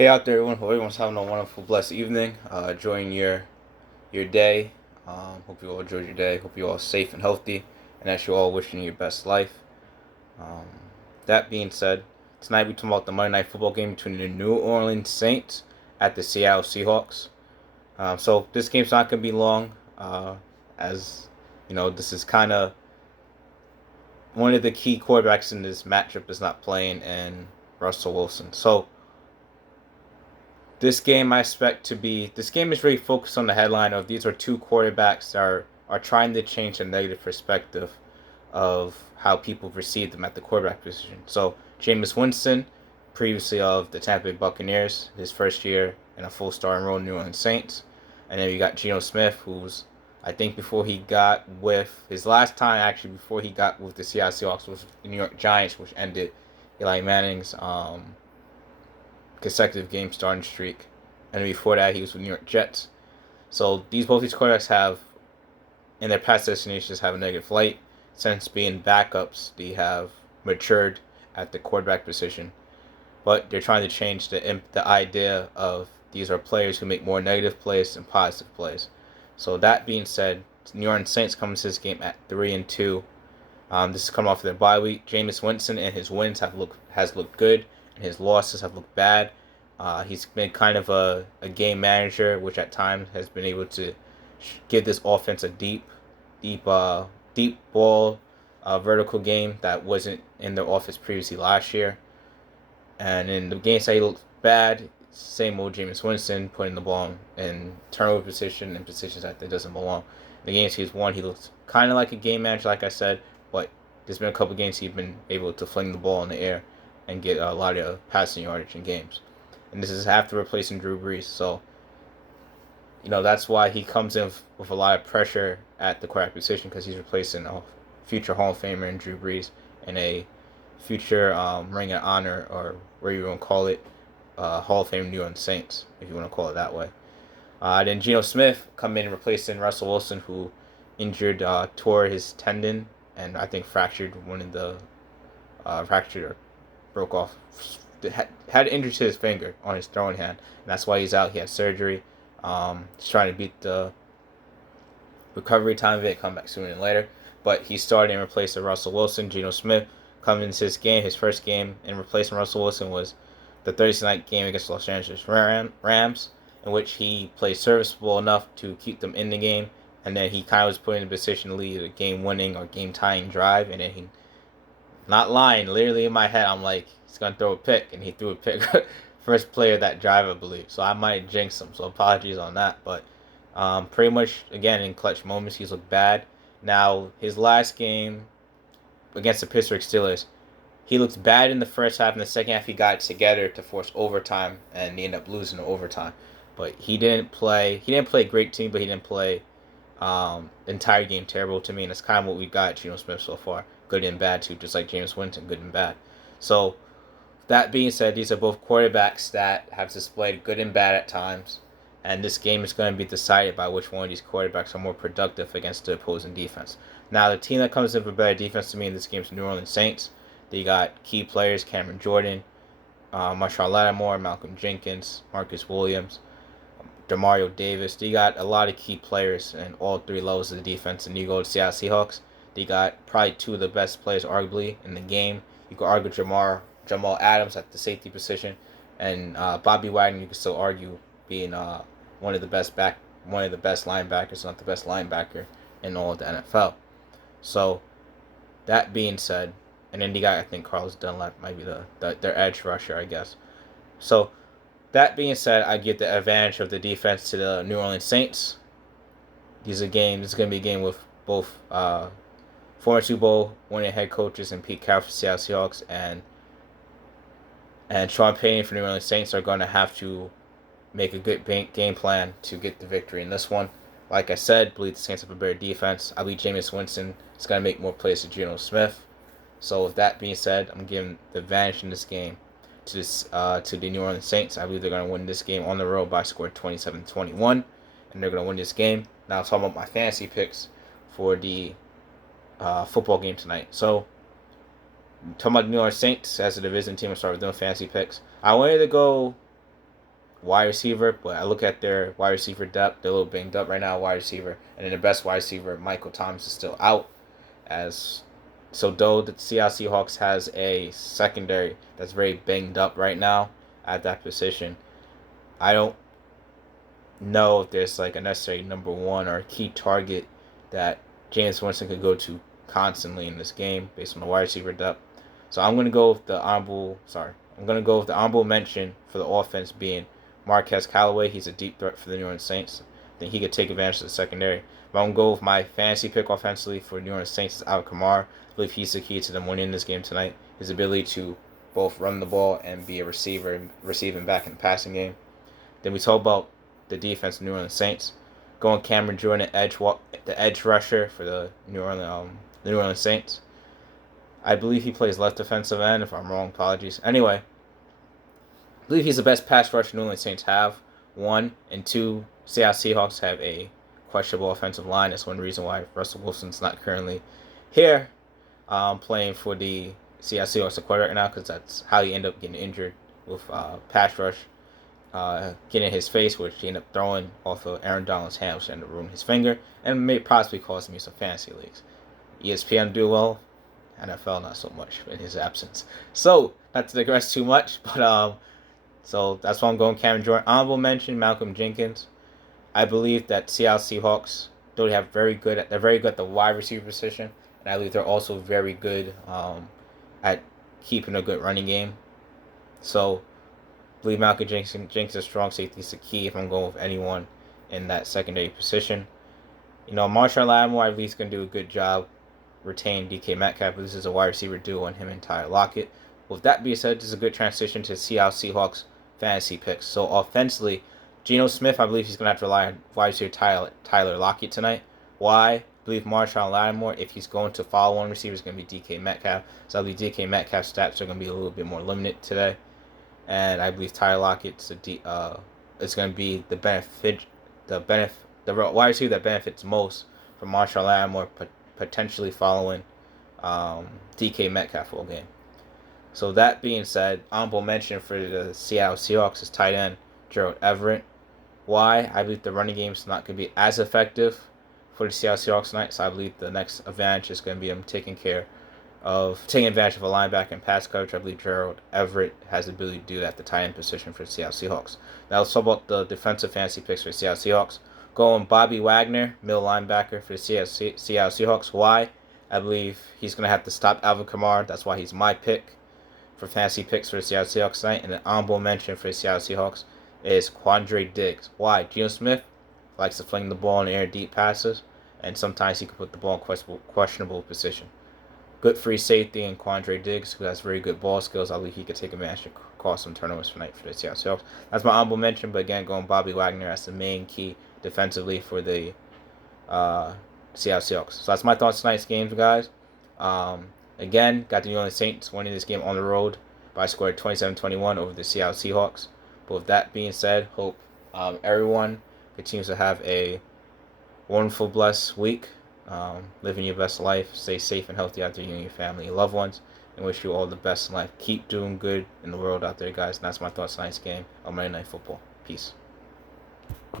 Hey out there, everyone. Hope everyone's having a wonderful, blessed evening. Enjoying your day. Hope you all enjoyed your day. Hope you all safe and healthy, and that you all wishing you your best life. Um, that being said, tonight we talk about the Monday Night Football game between the New Orleans Saints at the Seattle Seahawks. So this game's not gonna be long, as you know, this is kind of one of the key quarterbacks in this matchup is not playing, and Russell Wilson. So this game is really focused on the headline of these are two quarterbacks that are trying to change the negative perspective of how people perceive them at the quarterback position. So Jameis Winston, previously of the Tampa Bay Buccaneers, his first year in a full starring role in New Orleans Saints. And then you got Geno Smith, who's I think before he got with his last time actually before he got with the Seattle Seahawks was the New York Giants, which ended Eli Manning's consecutive game starting streak. And before that, he was with New York Jets. So both these quarterbacks have, in their past destinations, have a negative light. Since being backups, they have matured at the quarterback position. But they're trying to change the idea of these are players who make more negative plays than positive plays. So that being said, New Orleans Saints comes to this game at 3-2. This is coming off of their bye week. Jameis Winston and his wins has looked good, and his losses have looked bad. He's been kind of a game manager, which at times has been able to give this offense a deep ball, vertical game that wasn't in their offense previously last year. And in the games that he looked bad, same old Jameis Winston putting the ball in turnover position and positions that doesn't belong. The games he's won, he looks kind of like a game manager, like I said, but there's been a couple games he's been able to fling the ball in the air and get a lot of passing yardage in games. And this is after replacing Drew Brees. So, that's why he comes in with a lot of pressure at the quarterback position because he's replacing a future Hall of Famer in Drew Brees and a future Ring of Honor, or where you want to call it, Hall of Fame New Orleans Saints, if you want to call it that way. Then Geno Smith come in replacing Russell Wilson, who tore his tendon, and I think fractured one of the fractured or broke off, had injury to his finger on his throwing hand, and that's why he's out. He had surgery. He's trying to beat the recovery time of it, come back sooner than later. But he started in replace of Russell Wilson. Geno Smith coming into his game, his first game in replacing Russell Wilson was the Thursday night game against Los Angeles Rams, in which he played serviceable enough to keep them in the game, and then he kind of was put in a position to lead a game-winning or game-tying drive, and then he, not lying, literally in my head, I'm like, he's going to throw a pick, and he threw a pick. First play of that drive, I believe. So I might jinx him, so apologies on that. But pretty much, again, in clutch moments, he's looked bad. Now, his last game against the Pittsburgh Steelers, he looked bad in the first half. In the second half, he got it together to force overtime, and he ended up losing the overtime. But he didn't play. He didn't play a great team, but he didn't play the entire game terrible to me. And that's kind of what we got Geno Smith so far. Good and bad, too, just like Jameis Winston, good and bad. So, that being said, these are both quarterbacks that have displayed good and bad at times. And this game is going to be decided by which one of these quarterbacks are more productive against the opposing defense. Now, the team that comes in for better defense to me in this game is the New Orleans Saints. They got key players, Cameron Jordan, Marshawn Lattimore, Malcolm Jenkins, Marcus Williams, Demario Davis. They got a lot of key players in all three levels of the defense. And you go to Seattle Seahawks, they got probably two of the best players, arguably, in the game. You could argue Jamal Adams at the safety position, and Bobby Wagner, you could still argue being one of the best linebackers, not the best linebacker in all of the NFL. So that being said, and then you got, I think Carlos Dunlap might be their edge rusher, I guess. So that being said, I give the advantage of the defense to the New Orleans Saints. This is going to be a game with both former Super Bowl winning head coaches and Pete Carroll for Seattle Seahawks and Sean Payton for New Orleans Saints are going to have to make a good game plan to get the victory in this one. Like I said, I believe the Saints have a better defense. I believe Jameis Winston is going to make more plays to Geno Smith. So with that being said, I'm giving the advantage in this game to the New Orleans Saints. I believe they're going to win this game on the road by a score 27-21, and they're going to win this game. Now talking about my fantasy picks for the football game tonight. So talking about the New Orleans Saints as a division team, I started with doing fantasy picks. I wanted to go wide receiver, but I look at their wide receiver depth. They're a little banged up right now, wide receiver. And then the best wide receiver, Michael Thomas, is still out. So though the Seattle Seahawks has a secondary that's very banged up right now at that position, I don't know if there's like a necessary number one or a key target that Jameis Winston could go to constantly in this game based on the wide receiver depth. So I'm gonna go with the honorable mention for the offense being Marquez Callaway. He's a deep threat for the New Orleans Saints. I think he could take advantage of the secondary. But I'm gonna go with my fantasy pick offensively for New Orleans Saints is Alvin Kamara. I believe he's the key to them winning this game tonight. His ability to both run the ball and be a receiver and receiving back in the passing game. Then we talk about the defense of New Orleans Saints. Going Cameron Jordan, the edge rusher for the New Orleans Saints. I believe he plays left defensive end. If I'm wrong, apologies. Anyway, I believe he's the best pass rusher New Orleans Saints have. 1 and 2, Seattle Seahawks have a questionable offensive line. That's one reason why Russell Wilson's not currently here playing for the Seattle Seahawks at quarterback right now, because that's how he ended up getting injured with pass rush getting in his face, which he ended up throwing off of Aaron Donald's hand, which ended up ruining his finger, and may possibly cause me some fantasy leagues. ESPN do well, NFL not so much in his absence. So, not to digress too much, but so that's why I'm going Cameron Jordan. Honorable mention, Malcolm Jenkins. I believe that Seattle Seahawks, though they're very good at the wide receiver position, and I believe they're also very good at keeping a good running game. So, I believe Malcolm Jenkins is strong safety is the key if I'm going with anyone in that secondary position. Marshawn Lattimore, I believe, is going to do a good job retaining DK Metcalf. This is a wide receiver duo on him and Tyler Lockett. With that being said, this is a good transition to Seattle Seahawks fantasy picks. So offensively, Geno Smith, I believe he's going to have to rely on wide receiver Tyler Lockett tonight. Why? I believe Marshawn Lattimore, if he's going to follow one receiver, is going to be DK Metcalf. So I believe DK Metcalf's stats are going to be a little bit more limited today. And I believe Tyler Lockett's is going to be the wide receiver that benefits most from Marshawn Lattimore potentially following DK Metcalf all game. So that being said, honorable mention for the Seattle Seahawks is tight end Gerald Everett. Why? I believe the running game is not going to be as effective for the Seattle Seahawks tonight. So I believe the next advantage is going to be them taking advantage of a linebacker and pass coverage. I believe Gerald Everett has the ability to do that at the tight end position for the Seattle Seahawks. Now let's talk about the defensive fantasy picks for the Seattle Seahawks. Going Bobby Wagner, middle linebacker for the Seattle Seahawks. Why? I believe he's going to have to stop Alvin Kamara. That's why he's my pick for fantasy picks for the Seattle Seahawks tonight. And an honorable mention for the Seattle Seahawks is Quandre Diggs. Why? Geno Smith likes to fling the ball in the air deep passes, and sometimes he can put the ball in questionable position. Good free safety in Quandre Diggs, who has very good ball skills. I believe he could take advantage and cause some turnovers tonight for the Seattle Seahawks. That's my honorable mention, but again, going Bobby Wagner as the main key defensively for the Seattle Seahawks. So that's my thoughts tonight's games, guys. Again, got the New Orleans Saints winning this game on the road by a score of 27-21 over the Seattle Seahawks. But with that being said, hope everyone continues to have a wonderful, blessed week. Living your best life. Stay safe and healthy out there, you and your family and loved ones. And wish you all the best in life. Keep doing good in the world out there, guys. And that's my thoughts tonight's game on Monday Night Football. Peace.